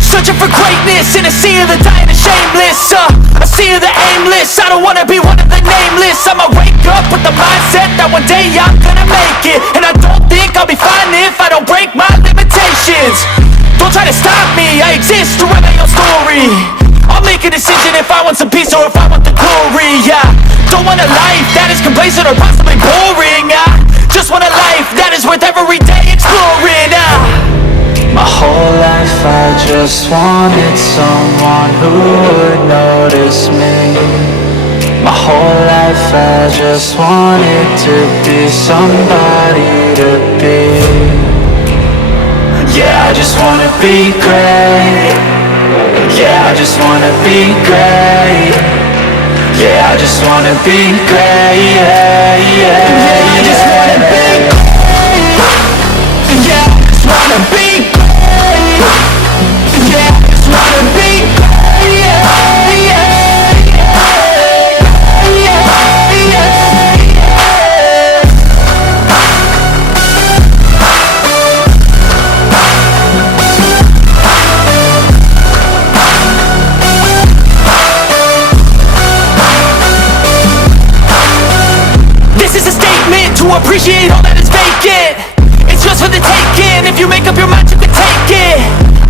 Searching for greatness in a sea of the dying and shameless, a sea of the aimless. I don't wanna be one of the nameless. I'ma wake up with the mindset that one day I'm gonna make it, and I don't think I'll be fine if I don't break my limitations. Don't try to stop me, I exist to write my own story. I'll make a decision if I want some peace or if I want the glory. Yeah, don't want a life that is complacent or possibly boring. I just want a life that is worth every day exploring. My whole life I just wanted someone who would notice me. My whole life I just wanted to be somebody to be. Yeah, I just wanna be great. Yeah, I just wanna be great. Yeah, I just wanna be great. Yeah, yeah, yeah, I just wanna be great. Yeah, I just wanna be great. Yeah, I just wanna be great. Yeah, yeah, yeah, yeah, yeah. This is a statement to appreciate all that is vacant. It's just for the taking. If you make up your mind, you can take it.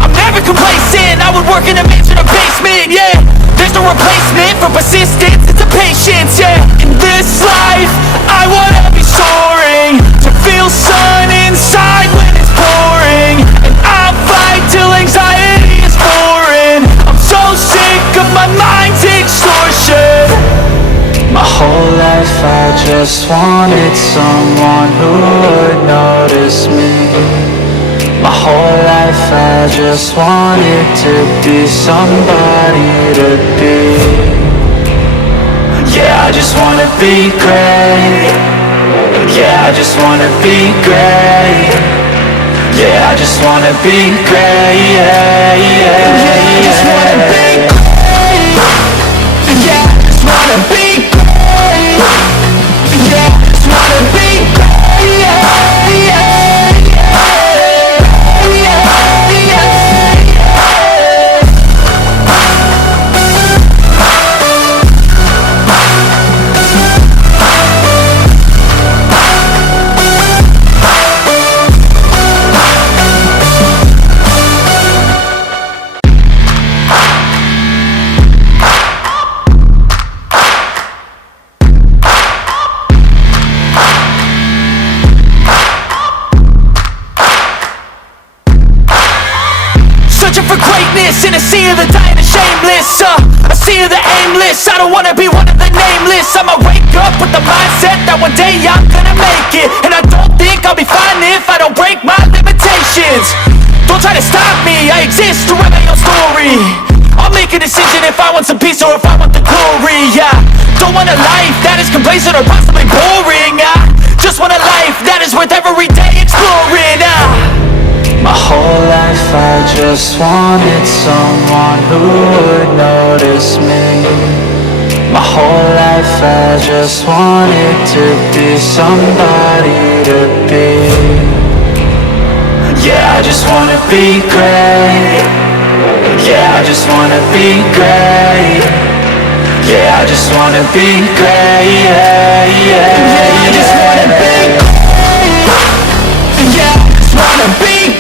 I'm never complacent. I would work in a mansion or basement. Yeah, there's no replacement for persistence. It's a patience. Yeah, in this life I wanna be soaring, to feel sun inside when it's pouring, and I'll fight till anxiety is foreign. I'm so sick of my mind's extortion. My whole life I just wanted someone who would notice me. My whole life I just wanted to be somebody to be. Yeah, I just wanna be great. Yeah, I just wanna be great. Yeah, I just wanna be great. Yeah, yeah, yeah, I just wanna be great. Yeah, I just wanna be great. Yeah, I just wanna be great. Yeah, yeah, Searching for greatness in a sea of the dying and shameless, a sea of the aimless. I don't wanna be one of the nameless. I'ma wake up with the mindset that one day I'm gonna make it, and I don't think I'll be fine if I don't break my limitations. Don't try to stop me, I exist to write my own story. I'll make a decision if I want some peace or if I want the glory. Yeah, don't want a life that is complacent or possibly boring. I just want a life that is worth every day exploring. My whole life I just wanted someone who would notice me. My whole life I just wanted to be somebody to be. Yeah, I just wanna be great. Yeah, I just wanna be great. Yeah, I just wanna be great. Yeah, yeah, yeah, I just wanna be great. Yeah, I just wanna be great.